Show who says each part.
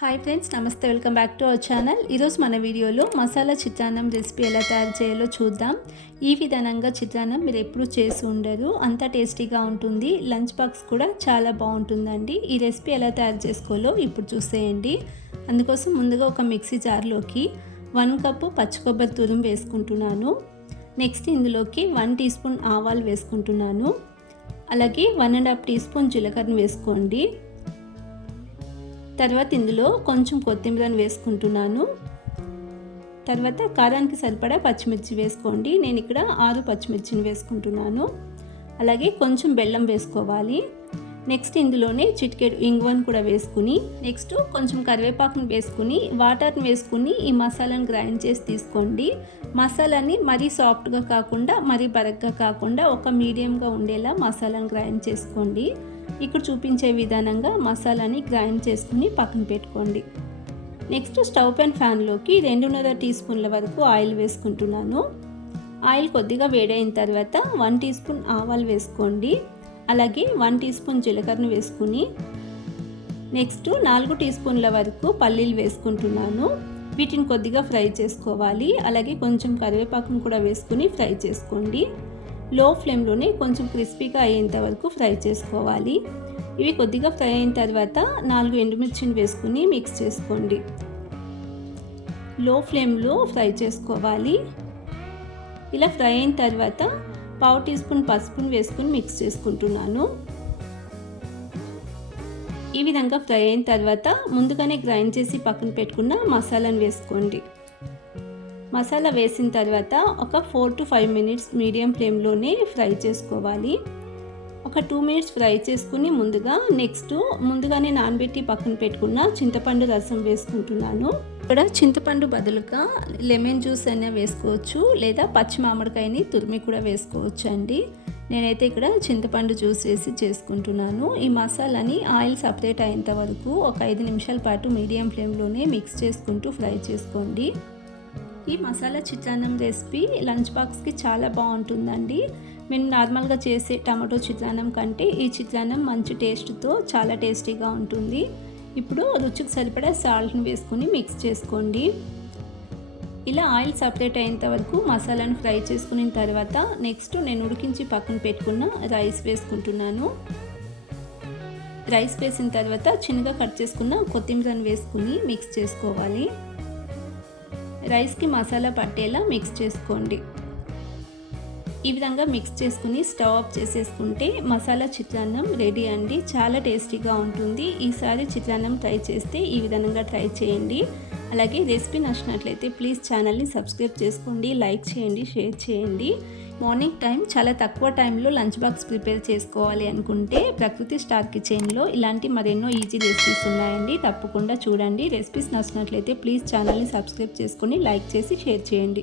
Speaker 1: Hi friends నమస్తే welcome back to our channel ఈరోజు మన వీడియోలో మసాలా చిత్రాన్నం రెసిపీ ఎలా తయారు చేయాలో చూద్దాం. ఈ విధానంగా చిత్రాన్నం మీరు ఎప్పుడు చేసి ఉండరు. అంత టేస్టీగా ఉంటుంది. లంచ్ బాక్స్ కూడా చాలా బాగుంటుందండి. ఈ రెసిపీ ఎలా తయారు చేసుకోవాలో ఇప్పుడు చూసేయండి. అందుకోసం ముందుగా ఒక మిక్సీ జార్లోకి వన్ కప్పు పచ్చి కొబ్బరి తురుము వేసుకుంటున్నాను. నెక్స్ట్ ఇందులోకి వన్ టీ స్పూన్ ఆవాలు వేసుకుంటున్నాను. అలాగే one and half teaspoon జీలకర్ర వేసుకోండి. తర్వాత ఇందులో కొంచెం కొత్తిమీరని వేసుకుంటున్నాను. తర్వాత కారానికి సరిపడా పచ్చిమిర్చి వేసుకోండి. నేను ఇక్కడ ఆరు పచ్చిమిర్చిని వేసుకుంటున్నాను. అలాగే కొంచెం బెల్లం వేసుకోవాలి. నెక్స్ట్ ఇందులోనే చిటికెడు ఇంగువను కూడా వేసుకుని నెక్స్ట్ కొంచెం కరివేపాకును వేసుకుని వాటర్ని వేసుకుని ఈ మసాలాను గ్రైండ్ చేసి తీసుకోండి. మసాలాని మరీ సాఫ్ట్గా కాకుండా మరీ బరగ్గా కాకుండా ఒక మీడియంగా ఉండేలా మసాలాను గ్రైండ్ చేసుకోండి. ఇక్కడ చూపించే విధానంగా మసాలాని గ్రైండ్ చేసుకుని పక్కన పెట్టుకోండి. నెక్స్ట్ స్టవ్ పైన ఫ్యాన్లోకి రెండున్నర టీ స్పూన్ల వరకు ఆయిల్ వేసుకుంటున్నాను. ఆయిల్ కొద్దిగా వేడైన తర్వాత వన్ టీ స్పూన్ ఆవాలు వేసుకోండి. అలాగే వన్ టీ స్పూన్ జీలకర్రను వేసుకుని నెక్స్ట్ నాలుగు టీ స్పూన్ల వరకు పల్లీలు వేసుకుంటున్నాను. వీటిని కొద్దిగా ఫ్రై చేసుకోవాలి. అలాగే కొంచెం కరివేపాకును కూడా వేసుకుని ఫ్రై చేసుకోండి. లో ఫ్లేమ్లోనే కొంచెం క్రిస్పీగా అయ్యేంత వరకు ఫ్రై చేసుకోవాలి. ఇవి కొద్దిగా ఫ్రై అయిన తర్వాత నాలుగు ఎండుమిర్చిని వేసుకుని మిక్స్ చేసుకోండి. లో ఫ్లేమ్లో ఫ్రై చేసుకోవాలి. ఇలా ఫ్రై అయిన తర్వాత పావు టీ స్పూన్ పసుపును వేసుకుని మిక్స్ చేసుకుంటున్నాను. ఈ విధంగా ఫ్రై అయిన తర్వాత ముందుగానే గ్రైండ్ చేసి పక్కన పెట్టుకున్న మసాలాను వేసుకోండి. మసాలా వేసిన తర్వాత ఒక four to five minutes medium ఫ్లేమ్లోనే ఫ్రై చేసుకోవాలి. ఒక టూ మినిట్స్ ఫ్రై చేసుకుని ముందుగా నెక్స్ట్ ముందుగానే నానబెట్టి పక్కన పెట్టుకున్న చింతపండు రసం వేసుకుంటున్నాను. ఇక్కడ చింతపండు బదులుగా లెమన్ జ్యూస్ అయినా వేసుకోవచ్చు లేదా పచ్చి మామిడికాయని తురిమి కూడా వేసుకోవచ్చు అండి నేనైతే ఇక్కడ చింతపండు జ్యూస్ వేసి చేసుకుంటున్నాను. ఈ మసాలాని ఆయిల్ సపరేట్ అయ్యేంత వరకు ఒక ఐదు నిమిషాల పాటు మీడియం ఫ్లేమ్లోనే మిక్స్ చేసుకుంటూ ఫ్రై చేసుకోండి. ఈ మసాలా చిత్రాన్నం రెసిపీ లంచ్ బాక్స్కి చాలా బాగుంటుందండి. మేము నార్మల్గా చేసే టమాటో చిత్రాన్నం కంటే ఈ చిత్రాన్నం మంచి టేస్ట్తో చాలా టేస్టీగా ఉంటుంది. ఇప్పుడు రుచికి సరిపడా సాల్ట్ని వేసుకొని మిక్స్ చేసుకోండి. ఇలా ఆయిల్ సపరేట్ అయ్యేంత వరకు మసాలాను ఫ్రై చేసుకున్న తర్వాత నెక్స్ట్ నేను ఉడికించి పక్కన పెట్టుకున్న రైస్ వేసుకుంటున్నాను. రైస్ వేసిన తర్వాత చిన్నగా కట్ చేసుకున్న కొత్తిమీరని వేసుకుని మిక్స్ చేసుకోవాలి. రైస్కి మసాలా పట్టేలా మిక్స్ చేసుకోండి. ఈ విధంగా మిక్స్ చేసుకుని స్టవ్ ఆఫ్ చేసేసుకుంటే మసాలా చిత్రాన్నం రెడీ అండి. చాలా టేస్టీగా ఉంటుంది. ఈసారి చిత్రాన్నం ట్రై చేస్తే ఈ విధంగా ట్రై చేయండి. అలాగే రెసిపీ నచ్చినట్లయితే ప్లీజ్ ఛానల్ని సబ్స్క్రైబ్ చేసుకోండి. లైక్ చేయండి షేర్ చేయండి. మార్నింగ్ టైం చాలా తక్కువ టైంలో లంచ్ బాక్స్ ప్రిపేర్ చేసుకోవాలి అనుకుంటే ప్రకృతి స్టార్ కిచెన్లో ఇలాంటి మరెన్నో ఈజీ రెసిపీస్ ఉన్నాయండి. తప్పకుండా చూడండి. రెసిపీస్ నచ్చినట్లయితే ప్లీజ్ ఛానల్ని సబ్స్క్రైబ్ చేసుకొని లైక్ చేసి షేర్ చేయండి.